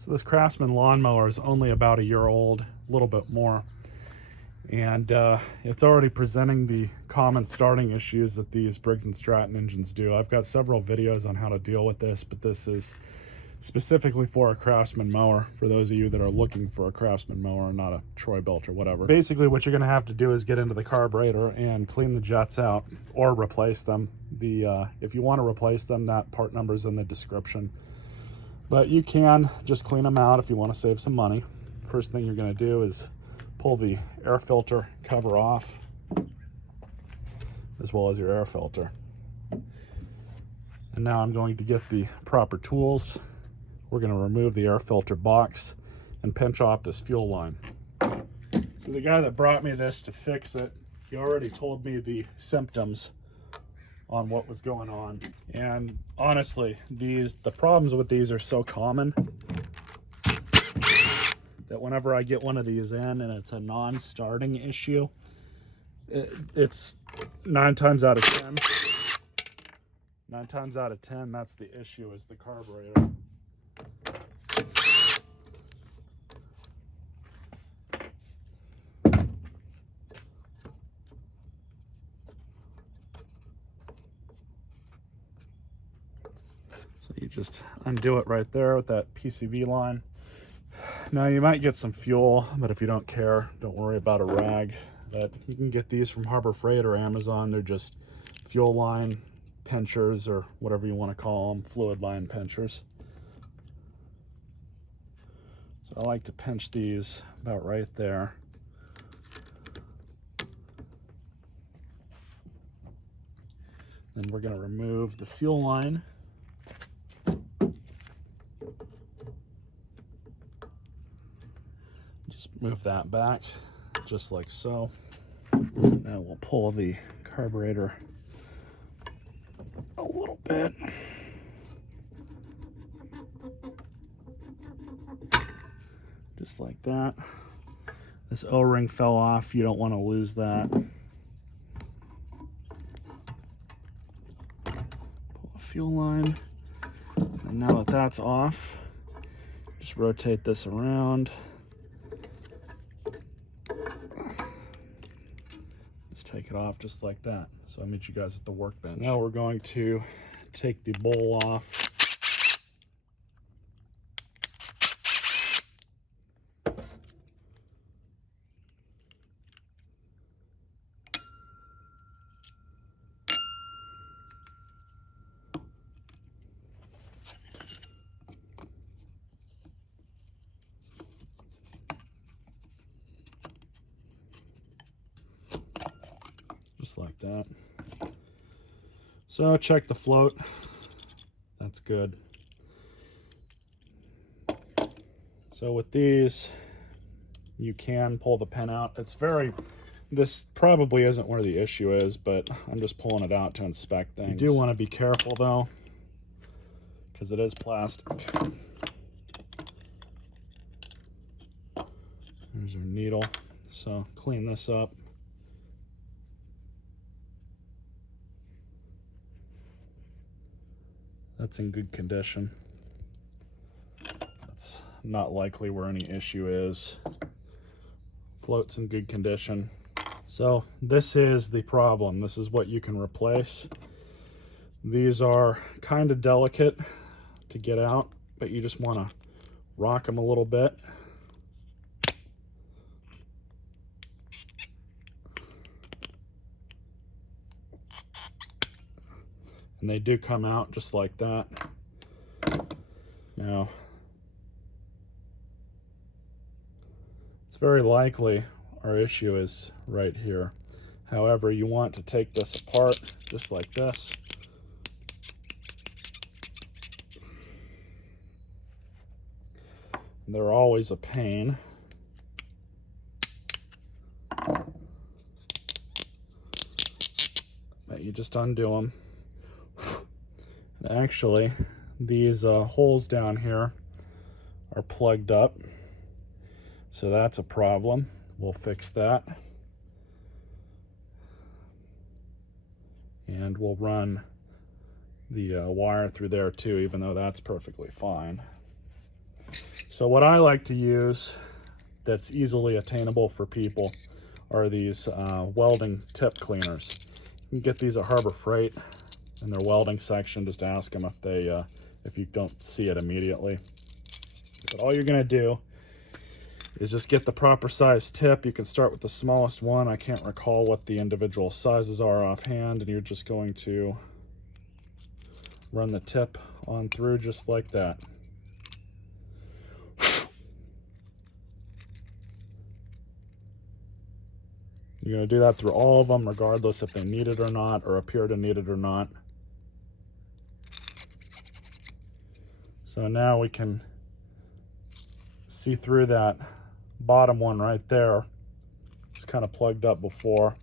So this Craftsman lawnmower is only about a year old, a little bit more. And it's already presenting the common starting issues that these Briggs & Stratton engines do. I've got several videos on how to deal with this, but this is specifically for a Craftsman mower, for those of you that are looking for a Craftsman mower, not a Troy-Bilt or whatever. Basically, what you're going to have to do is get into the carburetor and clean the jets out or replace them. If you want to replace them, that part number is in the description. But you can just clean them out if you want to save some money. First thing you're going to do is pull the air filter cover off, as well as your air filter. And now I'm going to get the proper tools. We're going to remove the air filter box and pinch off this fuel line. So the guy that brought me this to fix it, he already told me the symptoms on what was going on. And honestly, the problems with these are so common that whenever I get one of these in and it's a non-starting issue, it's 9 times out of 10. 9 times out of 10, that's the issue, is the carburetor. So you just undo it right there with that PCV line. Now you might get some fuel, but if you don't care, don't worry about a rag. But you can get these from Harbor Freight or Amazon. They're just fuel line pinchers, or whatever you want to call them, fluid line pinchers. So I like to pinch these about right there. Then we're going to remove the fuel line. Just move that back, just like so. Now we'll pull the carburetor a little bit. Just like that. This O-ring fell off. You don't want to lose that. Pull a fuel line. And now that that's off, just rotate this around. Just take it off just like that. So I'll meet you guys at the workbench. Now we're going to take the bowl off. Just like that. So check the float. That's good. So with these, you can pull the pin out. This probably isn't where the issue is, but I'm just pulling it out to inspect things. You do want to be careful though, because it is plastic. There's our needle. So clean this up. That's in good condition. That's not likely where any issue is. Float's in good condition. So this is the problem. This is what you can replace. These are kind of delicate to get out, but you just want to rock them a little bit. And they do come out just like that. Now, it's very likely our issue is right here. However, you want to take this apart just like this. And they're always a pain. But you just undo them. And actually, these holes down here are plugged up, so that's a problem. We'll fix that. And we'll run the wire through there too, even though that's perfectly fine. So what I like to use that's easily attainable for people are these welding tip cleaners. You can get these at Harbor Freight in their welding section. Just ask them if they if you don't see it immediately. But all you're going to do is just get the proper size tip. You can start with the smallest one. I can't recall what the individual sizes are offhand, and you're just going to run the tip on through just like that. You're going to do that through all of them, regardless if they need it or not, or appear to need it or not. So now we can see through that bottom one right there. It's kind of plugged up before.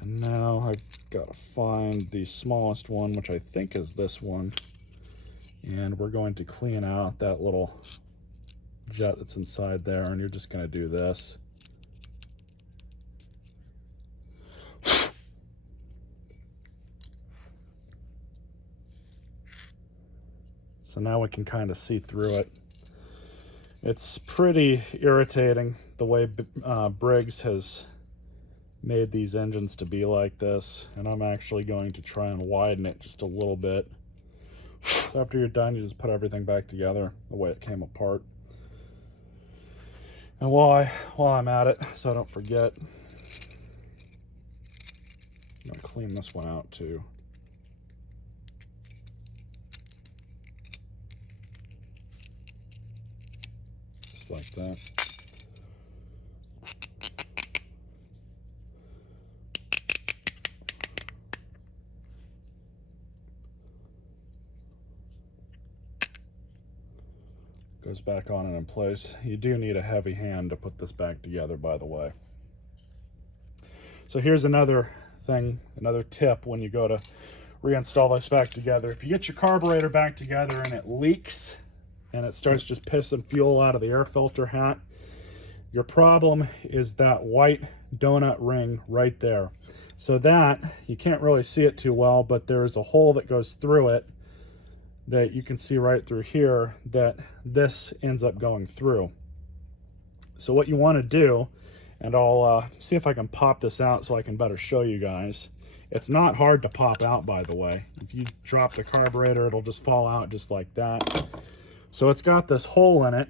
And now I've got to find the smallest one, which I think is this one. And we're going to clean out that little jet that's inside there, and you're just going to do this. So now we can kind of see through it. It's pretty irritating the way Briggs has made these engines to be like this, and I'm actually going to try and widen it just a little bit. So after you're done, you just put everything back together the way it came apart. And while I'm at it, so I don't forget, I'm going to clean this one out too. Just like that. Goes back on and in place. You do need a heavy hand to put this back together, by the way. So here's another thing, another tip when you go to reinstall this back together. If you get your carburetor back together and it leaks and it starts just pissing fuel out of the air filter hat, your problem is that white donut ring right there. So that, you can't really see it too well, but there's a hole that goes through it that you can see right through here that this ends up going through. So what you want to do, and I'll see if I can pop this out so I can better show you guys. It's not hard to pop out, by the way. If you drop the carburetor, it'll just fall out just like that. So it's got this hole in it,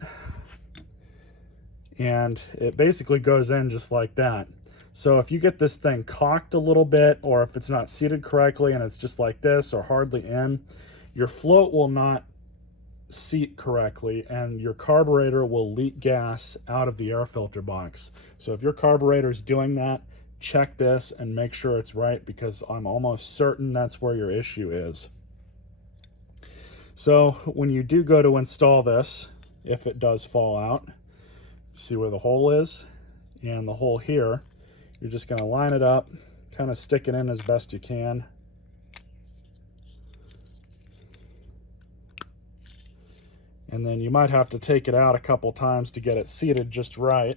and it basically goes in just like that. So if you get this thing cocked a little bit, or if it's not seated correctly and it's just like this or hardly in, your float will not seat correctly and your carburetor will leak gas out of the air filter box. So if your carburetor is doing that, check this and make sure it's right, because I'm almost certain that's where your issue is. So when you do go to install this, if it does fall out, see where the hole is, and the hole here, you're just going to line it up, kind of stick it in as best you can. And then you might have to take it out a couple times to get it seated just right.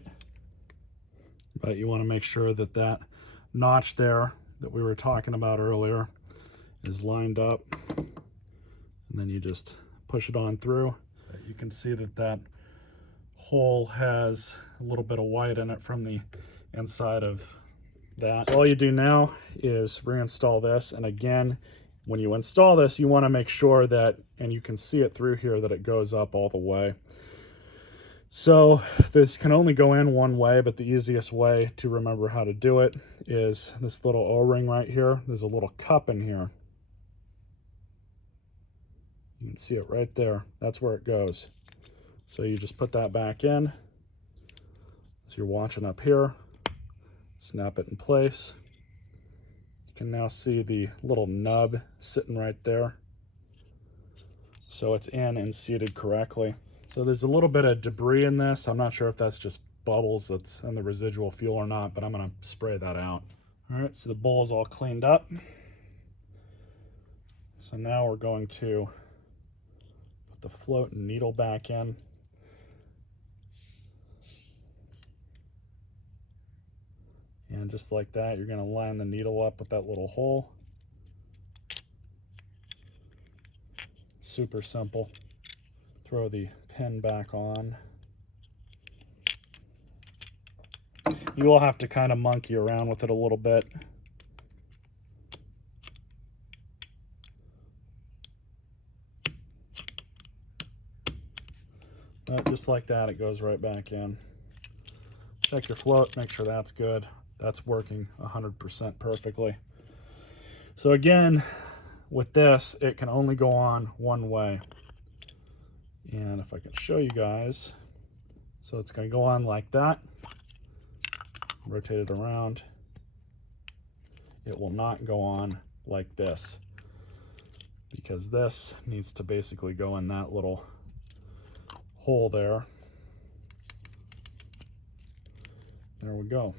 But you want to make sure that that notch there that we were talking about earlier is lined up. And then you just push it on through. You can see that that hole has a little bit of white in it from the inside of that. So all you do now is reinstall this. And again, when you install this, you want to make sure that, and you can see it through here, that it goes up all the way. So this can only go in one way, but the easiest way to remember how to do it is this little O-ring right here. There's a little cup in here. You can see it right there. That's where it goes. So you just put that back in. So you're watching up here. Snap it in place. You can now see the little nub sitting right there. So it's in and seated correctly. So there's a little bit of debris in this. I'm not sure if that's just bubbles that's in the residual fuel or not, but I'm going to spray that out. All right, so the bowl is all cleaned up. So now we're going to put the float and needle back in. And just like that, you're going to line the needle up with that little hole. Super simple. throw the pin back on. You will have to kind of monkey around with it a little bit. Just like that, it goes right back in. Check your float, make sure that's good. That's working 100% perfectly. So again, with this, it can only go on one way. And if I can show you guys, so it's going to go on like that. Rotate it around. It will not go on like this, because this needs to basically go in that little hole there. There we go.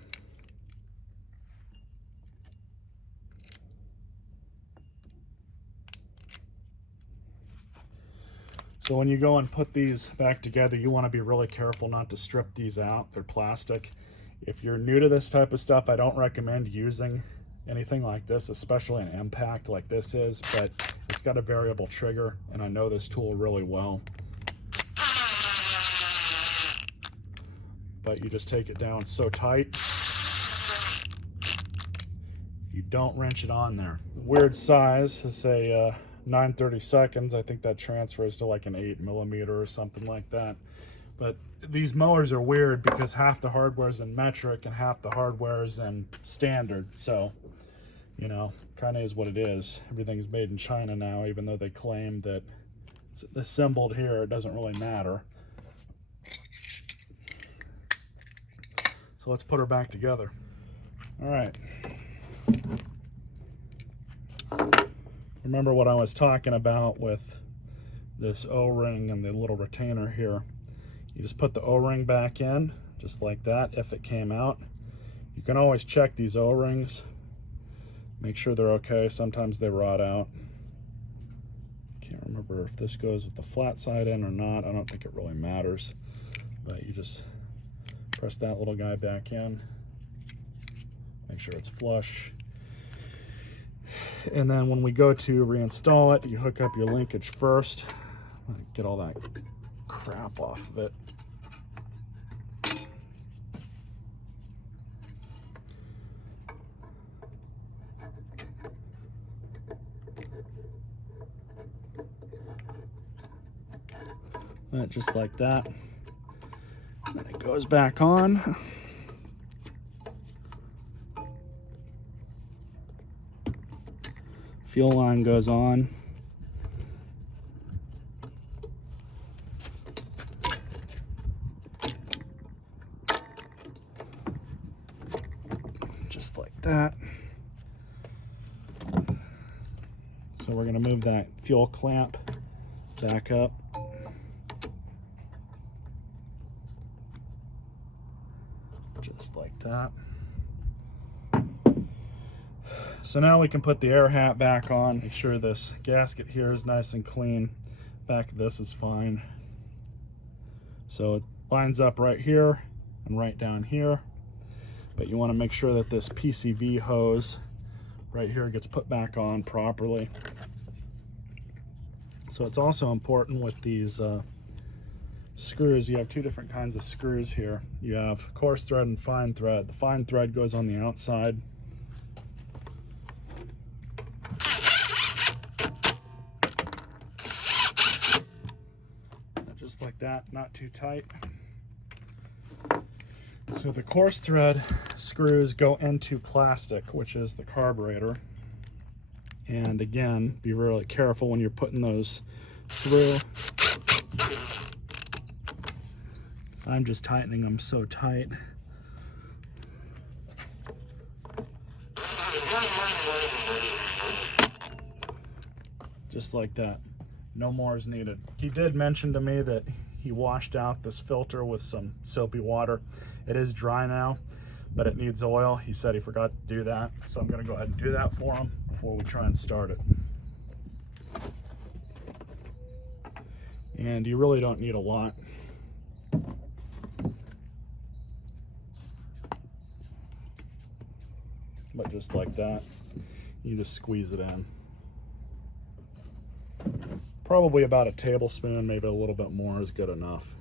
So when you go and put these back together, you want to be really careful not to strip these out. They're plastic. If you're new to this type of stuff, I don't recommend using anything like this, especially an impact like this is, but it's got a variable trigger, and I know this tool really well. But you just take it down so tight, you don't wrench it on there. Weird size, let's say 9/32. I think that transfers to like an 8mm or something like that. But these mowers are weird because half the hardware is in metric and half the hardware is in standard. So, you know, kind of is what it is. Everything's made in China now, even though they claim that it's assembled here. It doesn't really matter. So let's put her back together. All right. Remember what I was talking about with this O-ring and the little retainer here. You just put the O-ring back in, just like that, if it came out. You can always check these O-rings, make sure they're okay. Sometimes they rot out. Can't remember if this goes with the flat side in or not. I don't think it really matters. But you just press that little guy back in, make sure it's flush. And then when we go to reinstall it, you hook up your linkage first. Get all that crap off of it. Just like that. And it goes back on. Fuel line goes on. Just like that. So we're going to move that fuel clamp back up. Just like that. So now we can put the air hat back on. Make sure this gasket here is nice and clean. Back of this is fine. So it lines up right here and right down here. But you want to make sure that this PCV hose right here gets put back on properly. So it's also important with these screws. You have two different kinds of screws here. You have coarse thread and fine thread. The fine thread goes on the outside. Just like that, not too tight. So the coarse thread screws go into plastic, which is the carburetor. And again, be really careful when you're putting those through. I'm just tightening them so tight. Just like that. No more is needed. He did mention to me that he washed out this filter with some soapy water. It is dry now, but it needs oil. He said he forgot to do that, so I'm going to go ahead and do that for him before we try and start it. And you really don't need a lot. But just like that, you just squeeze it in. Probably about a tablespoon, maybe a little bit more is good enough.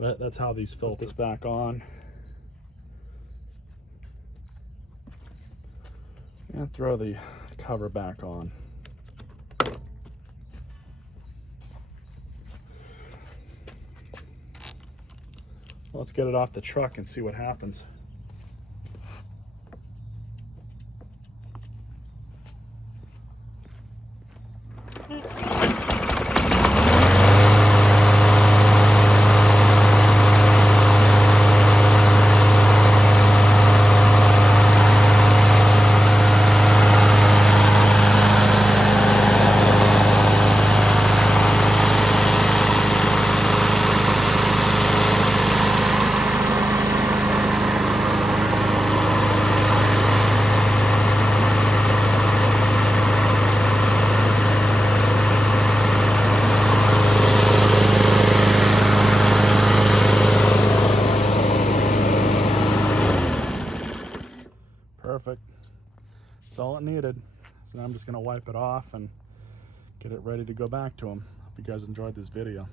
But that's how these filters back on. And throw the cover back on. Let's get it off the truck and see what happens. Perfect. That's all it needed. So now I'm just going to wipe it off and get it ready to go back to them. Hope you guys enjoyed this video.